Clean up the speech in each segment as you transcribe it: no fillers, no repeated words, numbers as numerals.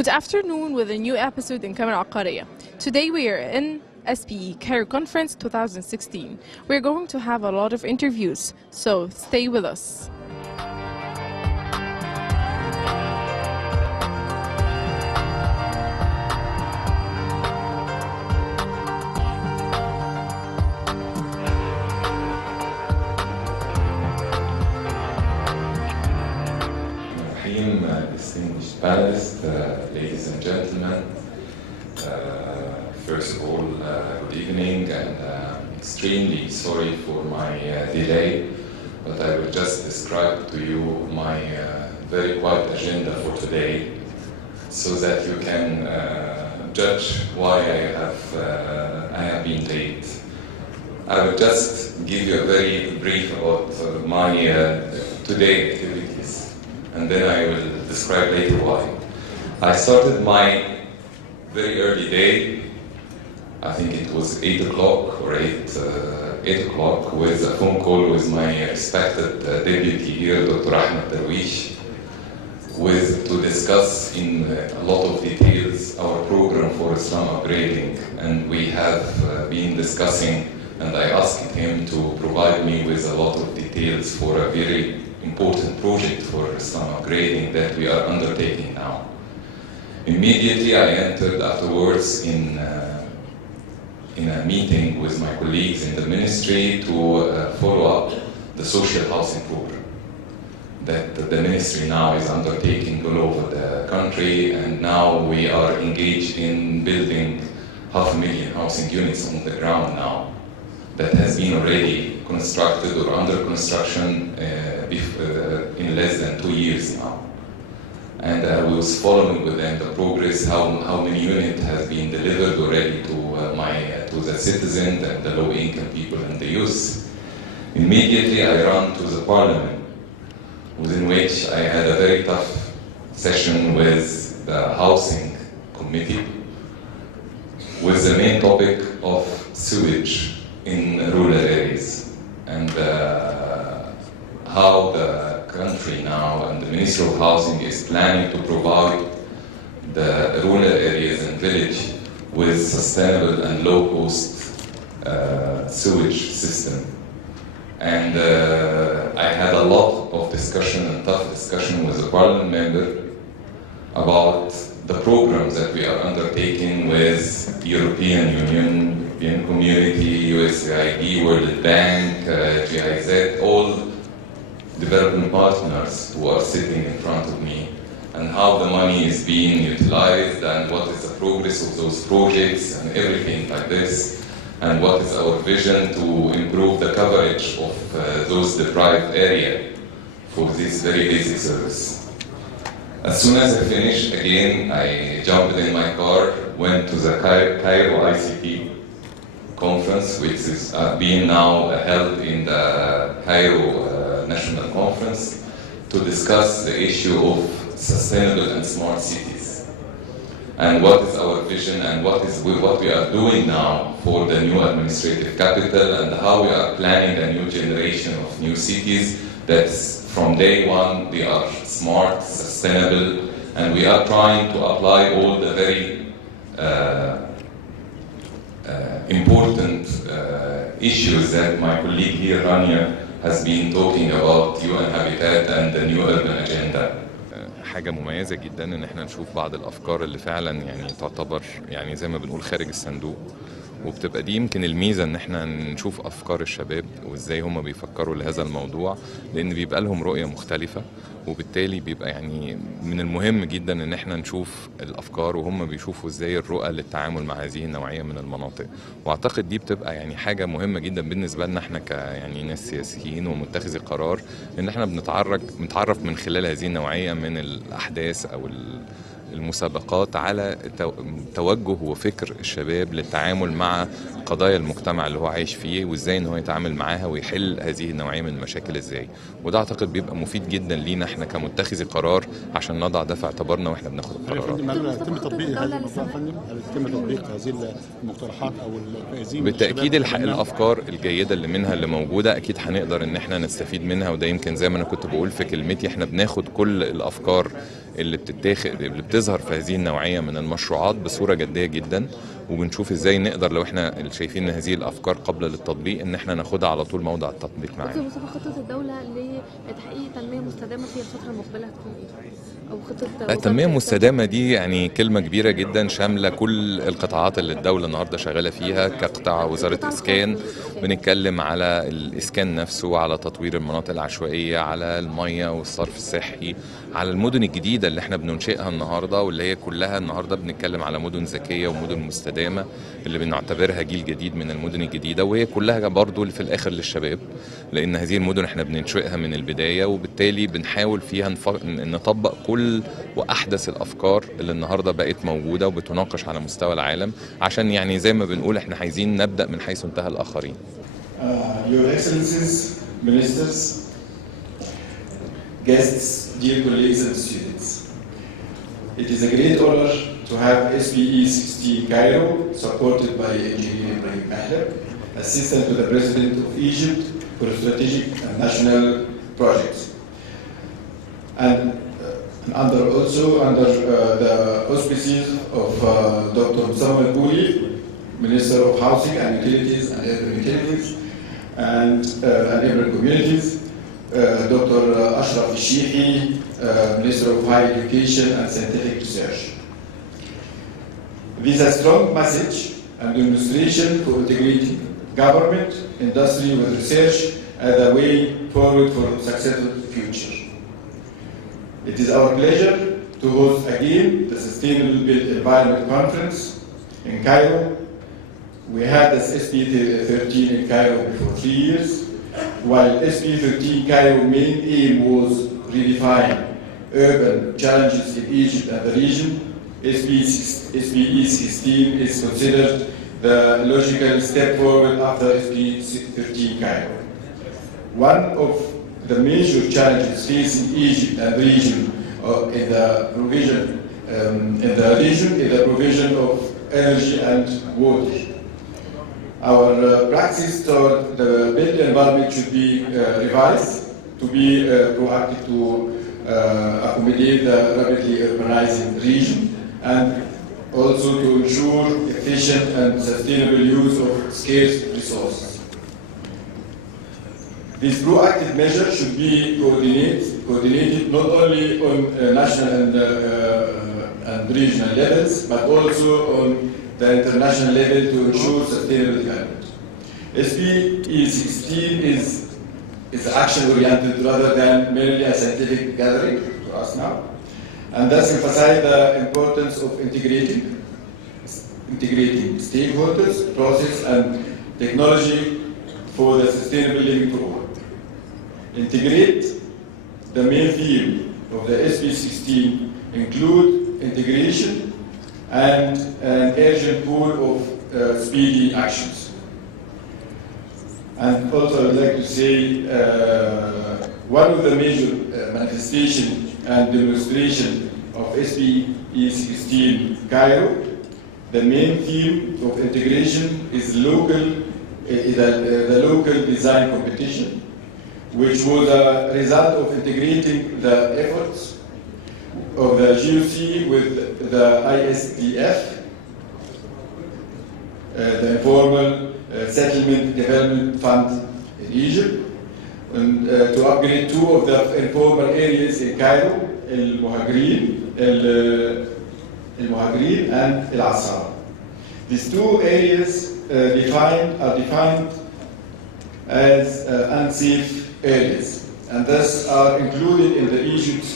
Good afternoon with a new episode in العقارية. Today we are in SBE Cairo Conference 2016. We're going to have a lot of interviews, so stay with us. Distinguished panelists, ladies and gentlemen, first of all, good evening, and extremely sorry for my delay, but I will just describe to you my very quiet agenda for today so that you can judge why I have been late. I will just give you a very brief about my today activities, and then I will describe later why. I started my very early day, I think it was 8 o'clock or 8 o'clock, with a phone call with my respected deputy here, Dr. Ahmed Darwish, to discuss in a lot of details our program for Islam upgrading. And we have been discussing, and I asked him to provide me with a lot of details for a very important project for Islam upgrading that we are undertaking now. Immediately I entered afterwards in a meeting with my colleagues in the ministry to follow up the social housing program that the ministry now is undertaking all over the country, and now we are engaged in building 500,000 housing units on the ground now that has been already constructed or under construction in less than 2 years now. And I was following with them the progress, how many units has been delivered already to the citizens and the low-income people and the youth. Immediately I ran to the parliament, within which I had a very tough session with the housing committee with the main topic of sewage in rural areas, and how the country now and the Ministry of Housing is planning to provide the rural areas and village with sustainable and low-cost sewage system. And I had a lot of discussion and tough discussion with the parliament member about the programs that we are undertaking with European Union, European Community, USAID, World Bank, GIZ, all development partners who are sitting in front of me, and how the money is being utilized and what is the progress of those projects and everything like this, and what is our vision to improve the coverage of those deprived areas for this very basic service. As soon as I finished, again, I jumped in my car, went to the Cairo ICT conference, which is being now held in the Cairo National Conference, to discuss the issue of sustainable and smart cities, and what is our vision and what we are doing now for the new administrative capital, and how we are planning a new generation of new cities that from day one they are smart, sustainable, and we are trying to apply all the very important issues that my colleague here, Rania, has been talking about UN Habitat and the new urban agenda. حاجة مميزة جدا ان احنا نشوف بعض الافكار اللي فعلا يعني تعتبر يعني زي ما بنقول خارج الصندوق، وبتبقى دي يمكن الميزة ان احنا نشوف افكار الشباب وازاي هم بيفكروا لهذا الموضوع، لان بيبقى لهم رؤية مختلفة، وبالتالي بيبقى يعني من المهم جدا ان احنا نشوف الافكار وهم بيشوفوا ازاي الرؤى للتعامل مع هذه النوعية من المناطق. واعتقد دي بتبقى يعني حاجة مهمة جدا بالنسبة لنا احنا يعني ناس سياسيين ومتخذي قرار، ان احنا بنتعرف من خلال هذه النوعية من الاحداث او المسابقات على توجه وفكر الشباب للتعامل مع قضايا المجتمع اللي هو عايش فيه، وازاي ان هو يتعامل معاها ويحل هذه النوعيه من المشاكل ازاي. وده اعتقد بيبقى مفيد جدا لينا احنا كمتخذي قرار عشان نضع ده في اعتبارنا واحنا بناخد القرارات. هل يتم تطبيق هذه الموضوع يا فندم؟ هل يتم تطبيق هذه المقترحات او الفائزين؟ بالتاكيد الافكار الجيده اللي منها اللي موجوده اكيد هنقدر ان احنا نستفيد منها، وده يمكن زي ما انا كنت بقول في كلمتي، احنا بناخد كل الافكار اللي بتتاخد اللي بتظهر في هذه النوعية من المشروعات بصورة جدية جدا، وبنشوف ازاي نقدر لو احنا شايفين ان هذه الافكار قابلة للتطبيق ان احنا ناخدها على طول موضع التطبيق معانا. دكتور مصطفى، خطة الدولة لتحقيق تنمية مستدامة في الفترة المقبلة هتكون ايه؟ او خطة التنمية المستدامة دي يعني كلمة كبيرة جدا شاملة كل القطاعات اللي الدولة النهاردة شغالة فيها. كقطاع وزارة إسكان بنتكلم على الإسكان نفسه، على تطوير المناطق العشوائية، على المية والصرف الصحي، على المدن الجديدة اللي احنا بننشئها النهاردة، واللي هي كلها النهاردة بنتكلم على مدن ذكية ومدن مستدامة اللي بنعتبرها جيل جديد من المدن الجديدة، وهي كلها برضو في الآخر للشباب، لأن هذه المدن احنا بننشئها من البداية، وبالتالي بنحاول فيها نطبق كل وأحدث الأفكار اللي النهاردة بقت موجودة وبتناقش على مستوى العالم، عشان يعني زي ما بنقول احنا عايزين نبدأ من حيث انتهى الآخرين. Your Excellencies, Ministers, guests, dear colleagues and students. It is a great honor to have SBE16 Cairo, supported by Engineer Ibrahim Mahlab, Assistant to the President of Egypt for strategic and national projects. And also under the auspices of Dr. Musamma Bouli, Minister of Housing and Utilities and Urban Utilities and Urban Communities, Dr. Ashraf Sheikhi, Minister of Higher Education and Scientific Research. This is a strong message and demonstration for integrating government, industry with research as a way forward for a successful future. It is our pleasure to host again the Sustainable Built Environment Conference in Cairo. We had this SBE13 in Cairo before 3 years, while SBE13 Cairo main aim was redefine urban challenges in Egypt and the region. SBE16 is considered the logical step forward after SBE13 Cairo. One of the major challenges facing Egypt and the region in the region is the provision of energy and water. Our practice toward the built environment should be revised to be proactive to accommodate the rapidly urbanizing region and also to ensure efficient and sustainable use of scarce resources. These proactive measures should be coordinated not only on national and regional levels, but also on the international level to ensure sustainable development. SBE16 is action-oriented rather than merely a scientific gathering to us now, and thus emphasize the importance of integrating stakeholders, process, and technology for the sustainable living for all. Integrate the main theme of the SBE16 include integration and an urgent pool of speedy actions. And also I would like to say one of the major manifestation and demonstration of SBE16 Cairo, the main theme of integration is the local design competition, which was a result of integrating the efforts of the GOC with the ISDF, the Informal Settlement Development Fund in Egypt, and to upgrade two of the informal areas in Cairo, El Muhajirin and El Asar. These two areas are defined as unsafe areas, and thus are included in the Egypt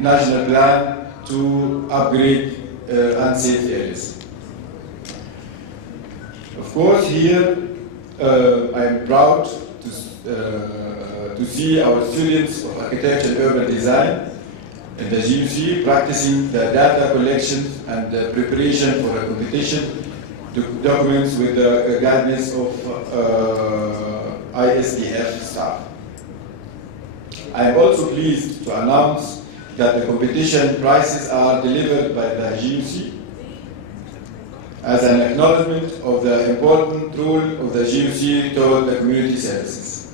National Plan to upgrade unsafe areas. Of course, here I am proud to see our students of architecture and urban design in the GUC practicing the data collection and the preparation for a competition documents with the guidance of ISDF staff. I am also pleased to announce that the competition prizes are delivered by the GUC as an acknowledgement of the important role of the GUC toward the community services.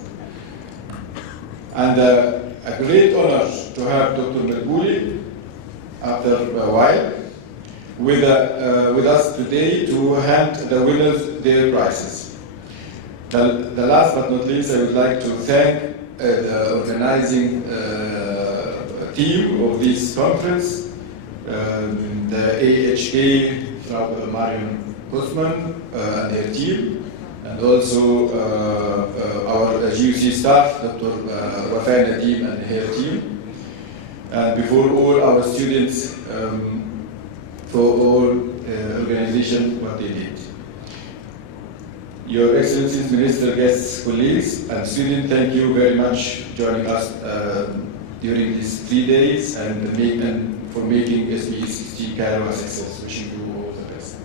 And a great honor to have Dr. Bouli after a while with us today to hand the winners their prizes. The last but not least, I would like to thank the organizing team of this conference, the AHK, Frau Marion Guzman and her team, and also our GUC staff, Dr. Wafai Nadim and her team. And before all, our students, for all organization, what they did. Your Excellencies, Minister, guests, colleagues, and students, thank you very much for joining us during these 3 days and for making SBE16 Cairo a success. Wishing you all the best.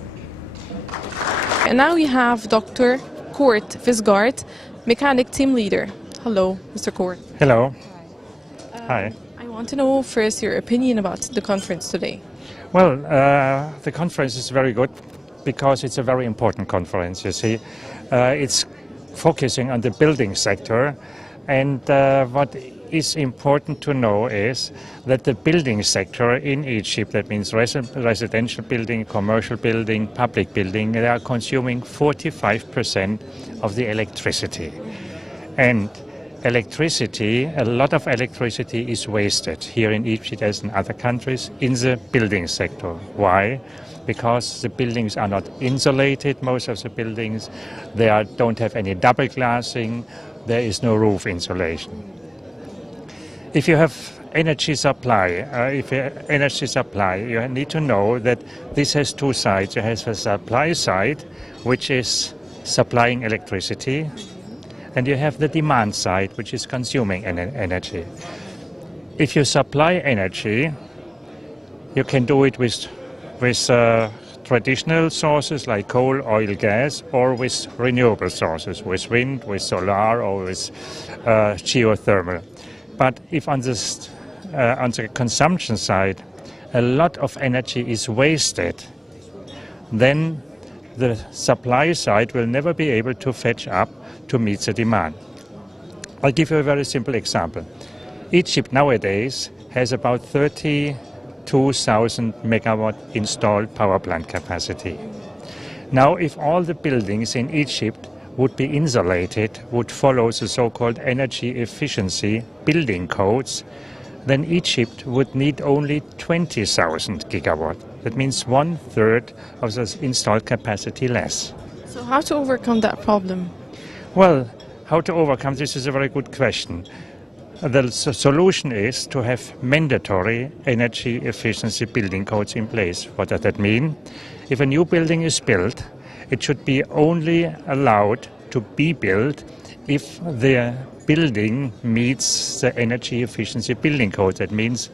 And now we have Dr. Kort Visgaard, Mechanic Team Leader. Hello, Mr. Kort. Hello. Hi. I want to know first your opinion about the conference today. Well, the conference is very good because it's a very important conference, you see. It's focusing on the building sector, and what is important to know is that the building sector in Egypt, that means residential building, commercial building, public building, they are consuming 45% of the electricity. And electricity, a lot of electricity is wasted here in Egypt as in other countries in the building sector. Why? Because the buildings are not insulated, most of the buildings. They don't have any double glassing, there is no roof insulation. If you have energy supply, you need to know that this has two sides. It has a supply side, which is supplying electricity, and you have the demand side, which is consuming energy. If you supply energy, you can do it with traditional sources like coal, oil, gas, or with renewable sources, with wind, with solar, or with geothermal. But if on the consumption side, a lot of energy is wasted, then the supply side will never be able to fetch up to meet the demand. I'll give you a very simple example. Egypt nowadays has about 32,000 megawatt installed power plant capacity. Now, if all the buildings in Egypt would be insulated, would follow the so-called energy efficiency building codes, then Egypt would need only 20,000 gigawatt. That means 1/3 of the installed capacity less. So how to overcome that problem? Well, how to overcome this is a very good question. The solution is to have mandatory energy efficiency building codes in place. What does that mean? If a new building is built, it should be only allowed to be built if the building meets the energy efficiency building code. That means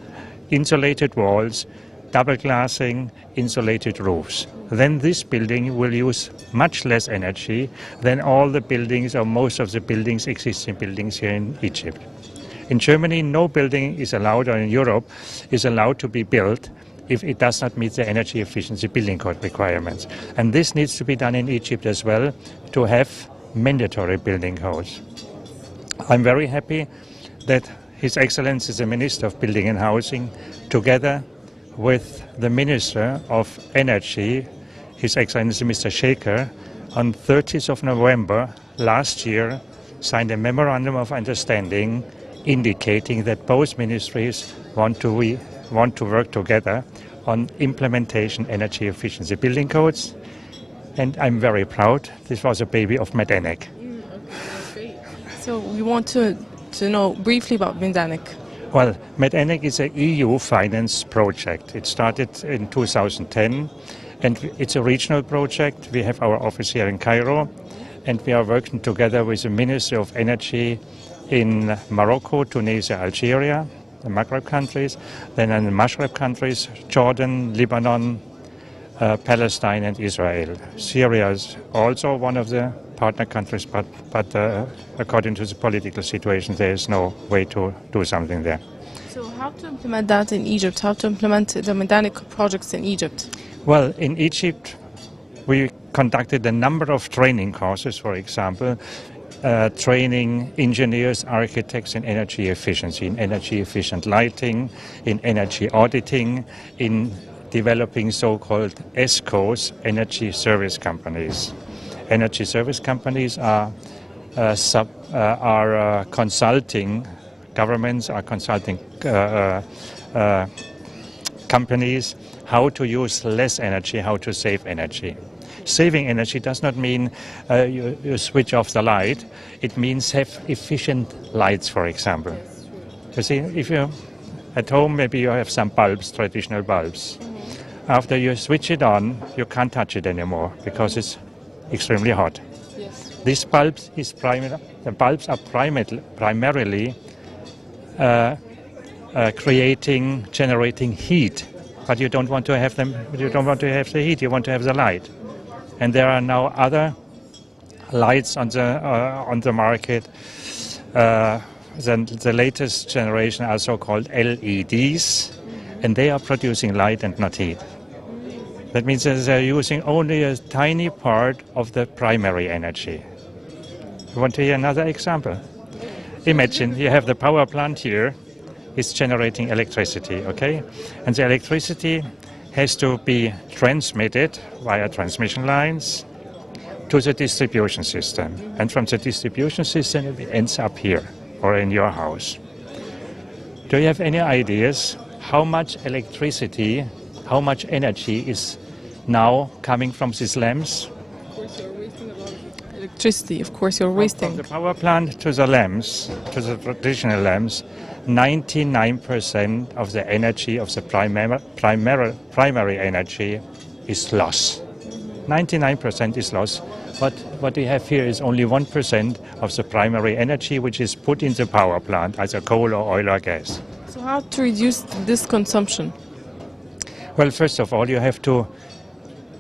insulated walls, double glassing, insulated roofs. Then this building will use much less energy than all the buildings or most of the buildings, existing buildings here in Egypt. In Germany, no building is allowed, or in Europe, is allowed to be built if it does not meet the energy efficiency building code requirements. And this needs to be done in Egypt as well, to have mandatory building codes. I'm very happy that His Excellency the Minister of Building and Housing, together with the Minister of Energy, His Excellency Mr. Shaker, on 30th of November last year, signed a memorandum of understanding indicating that both ministries want to work together on implementation energy efficiency building codes. And I'm very proud. This was a baby of Medanek. Okay, that's great. So we want to know briefly about Medanek. Well, Medanek is an EU finance project. It started in 2010, and it's a regional project. We have our office here in Cairo, and we are working together with the Ministry of Energy in Morocco, Tunisia, Algeria, the Maghreb countries, then in the Maghreb countries, Jordan, Lebanon, Palestine and Israel. Syria is also one of the partner countries, but according to the political situation, there is no way to do something there. So how to implement that in Egypt? How to implement the Medanek projects in Egypt? Well, in Egypt, we conducted a number of training courses, for example, training engineers, architects in energy efficiency, in energy efficient lighting, in energy auditing, in developing so-called ESCOs, energy service companies. Energy service companies are consulting, governments are consulting companies how to use less energy, how to save energy. Saving energy does not mean you switch off the light. It means have efficient lights, for example. You see, if you at home, maybe you have some bulbs, traditional bulbs. After you switch it on, you can't touch it anymore because it's extremely hot. Yes. These bulbs the bulbs are primarily generating heat, but you don't want to have them. You don't want to have the heat. You want to have the light. And there are now other lights on the market. The latest generation are so-called LEDs, and they are producing light and not heat. That means that they're using only a tiny part of the primary energy. You want to hear another example? Imagine you have the power plant here. It's generating electricity, okay? And the electricity has to be transmitted via transmission lines to the distribution system. And from the distribution system, it ends up here or in your house. Do you have any ideas how much electricity, how much energy is now coming from these lamps? Of course, you're wasting a lot of electricity. Of course, you're wasting. From the power plant to the lamps, to the traditional lamps, 99% of the energy of the primary energy is lost. 99% is lost. But what we have here is only 1% of the primary energy which is put in the power plant, either coal or oil or gas. So how to reduce this consumption? Well, first of all, you have to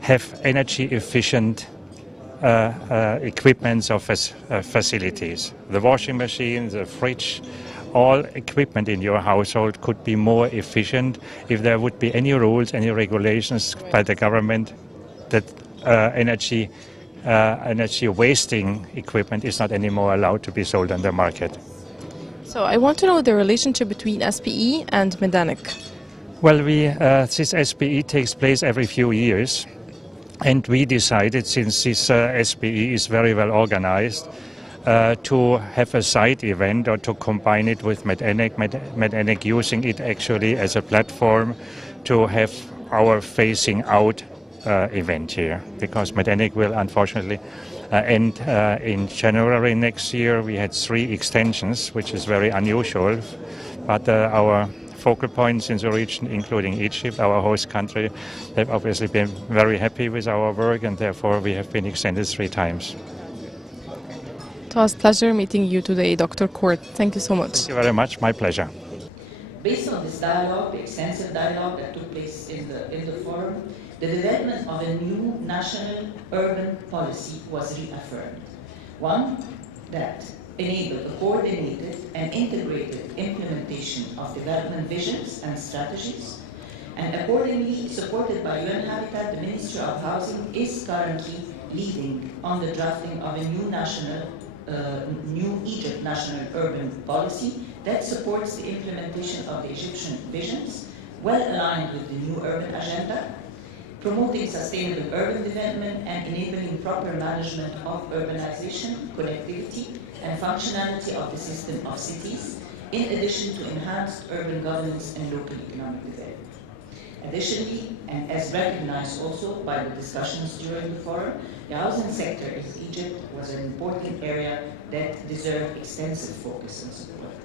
have energy efficient equipments or facilities. The washing machine, the fridge, all equipment in your household could be more efficient if there would be any rules, any regulations by the government that energy wasting equipment is not anymore allowed to be sold on the market. So I want to know the relationship between SBE and Medanek. Well, this SBE takes place every few years, and we decided, since this SBE is very well organized, to have a side event or to combine it with Medanek using it actually as a platform to have our phasing out event here, because Medanek will unfortunately end in January next year. We had 3 extensions, which is very unusual, but our focal points in the region, including Egypt, our host country, have obviously been very happy with our work, and therefore we have been extended 3 times. It was a pleasure meeting you today, Dr. Kort. Thank you so much. Thank you very much. My pleasure. Based on this dialogue, the extensive dialogue that took place in the forum, the development of a new national urban policy was reaffirmed. One that enabled a coordinated and integrated implementation of development visions and strategies, and accordingly supported by UN Habitat, the Ministry of Housing is currently leading on the drafting of a new Egypt national urban policy that supports the implementation of the Egyptian visions, well aligned with the new urban agenda, promoting sustainable urban development and enabling proper management of urbanization, connectivity, and functionality of the system of cities, in addition to enhanced urban governance and local economic development. Additionally, and as recognized also by the discussions during the forum, the housing sector in Egypt was an important area that deserved extensive focus and support.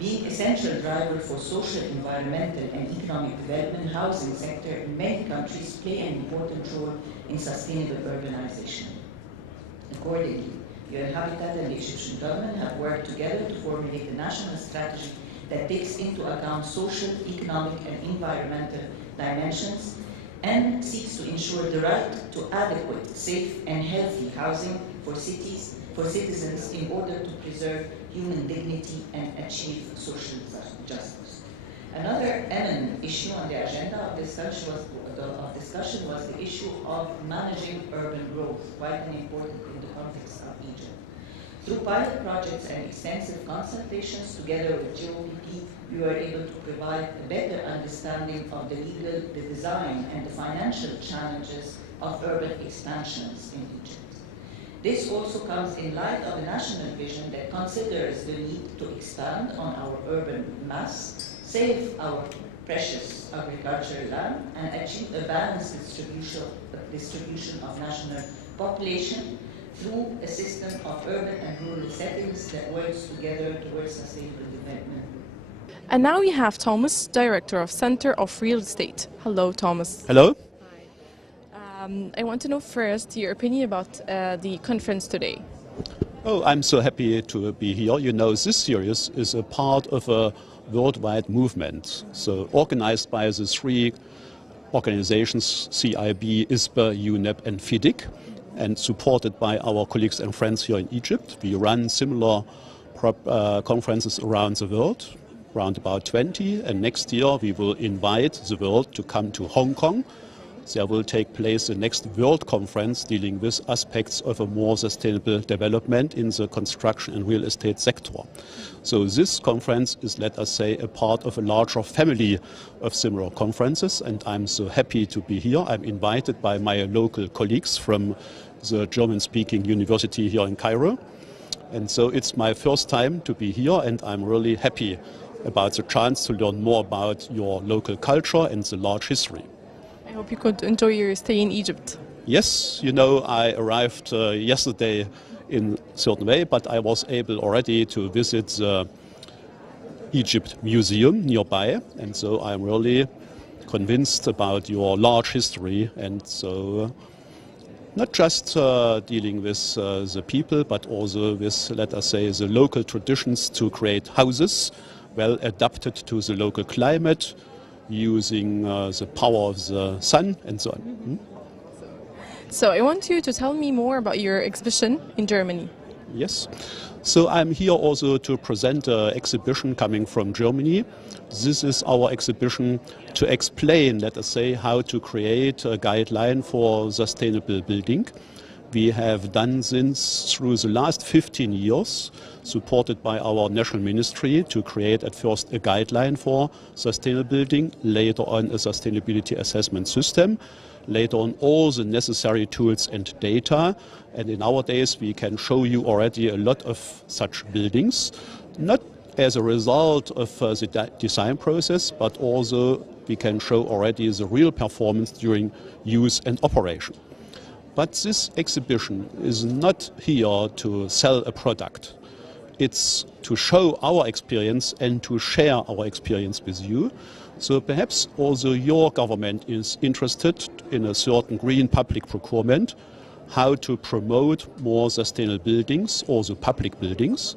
Being essential driver for social, environmental, and economic development, housing sector in many countries play an important role in sustainable urbanization. Accordingly, UN Habitat and the Egyptian government have worked together to formulate a national strategy that takes into account social, economic, and environmental dimensions and seeks to ensure the right to adequate, safe, and healthy housing for citizens in order to preserve human dignity and achieve social justice. Another eminent issue on the agenda of discussion was the issue of managing urban growth, quite an important in the context of Egypt. Through pilot projects and extensive consultations together with GOPP, we were able to provide a better understanding of the legal, the design, and the financial challenges of urban expansions in Egypt. This also comes in light of a national vision that considers the need to expand on our urban mass, save our precious agricultural land, and achieve a balanced distribution of national population through a system of urban and rural settings that works together towards sustainable development. And now we have Thomas, Director of Center of Real Estate. Hello, Thomas. Hello. I want to know first your opinion about the conference today. Oh, I'm so happy to be here. You know, this series is a part of a worldwide movement, so organized by the three organizations, CIB, ISBE, UNEP and FIDIC, and supported by our colleagues and friends here in Egypt. We run similar conferences around the world, around about 20, and next year we will invite the world to come to Hong Kong. There will take place the next World Conference dealing with aspects of a more sustainable development in the construction and real estate sector. So this conference is, let us say, a part of a larger family of similar conferences, and I'm so happy to be here. I'm invited by my local colleagues from the German-speaking university here in Cairo. And so it's my first time to be here, and I'm really happy about the chance to learn more about your local culture and the large history. I hope you could enjoy your stay in Egypt. Yes, you know, I arrived yesterday in a certain way, but I was able already to visit the Egypt Museum nearby, and so I'm really convinced about your large history, and so not just dealing with the people, but also with, let us say, the local traditions to create houses well adapted to the local climate, using the power of the sun and so on. So I want you to tell me more about your exhibition in Germany. Yes. So I'm here also to present an exhibition coming from Germany. This is our exhibition to explain, let us say, how to create a guideline for sustainable building. We have done this through the last 15 years, supported by our national ministry, to create at first a guideline for sustainable building, later on a sustainability assessment system, later on all the necessary tools and data. And in nowadays we can show you already a lot of such buildings, not as a result of the design process, but also we can show already the real performance during use and operation. But this exhibition is not here to sell a product. It's to show our experience and to share our experience with you. So perhaps also your government is interested in a certain green public procurement, how to promote more sustainable buildings, also public buildings.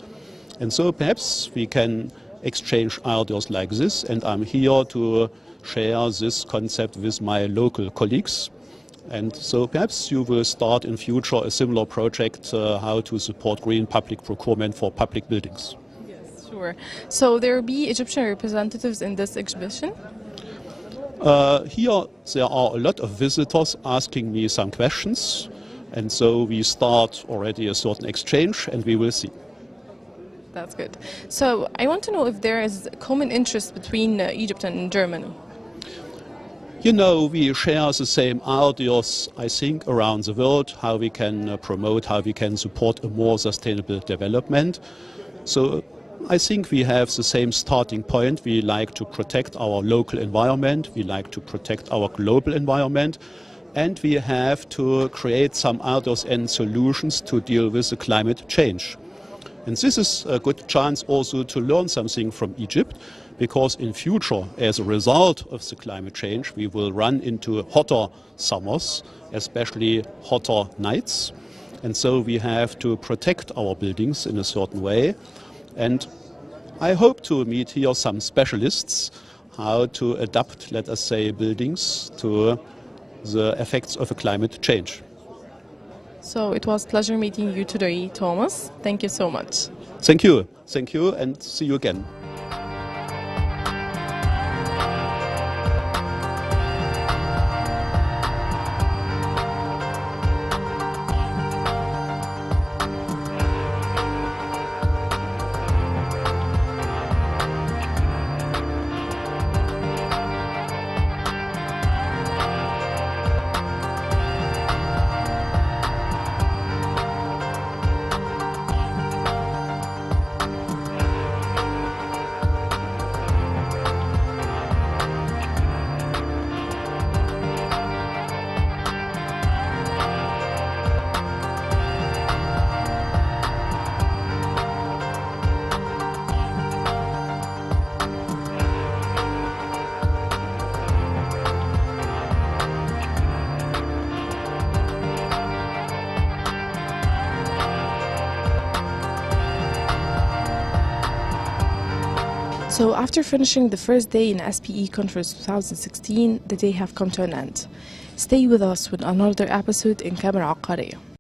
And so perhaps we can exchange ideas like this, and I'm here to share this concept with my local colleagues. And so perhaps you will start in future a similar project, how to support green public procurement for public buildings. Yes, sure. So there will be Egyptian representatives in this exhibition? Here there are a lot of visitors asking me some questions, and so we start already a certain exchange, and we will see. That's good. So I want to know if there is common interest between Egypt and Germany. You know, we share the same ideas, I think, around the world, how we can promote, how we can support a more sustainable development. So I think we have the same starting point. We like to protect our local environment, we like to protect our global environment, and we have to create some ideas and solutions to deal with the climate change. And this is a good chance also to learn something from Egypt, because in future, as a result of the climate change, we will run into hotter summers, especially hotter nights. And so we have to protect our buildings in a certain way. And I hope to meet here some specialists how to adapt, let us say, buildings to the effects of a climate change. So it was a pleasure meeting you today, Thomas. Thank you so much. Thank you, and see you again. So after finishing the first day in SBE Conference 2016, the day have come to an end. Stay with us with another episode in العقارية.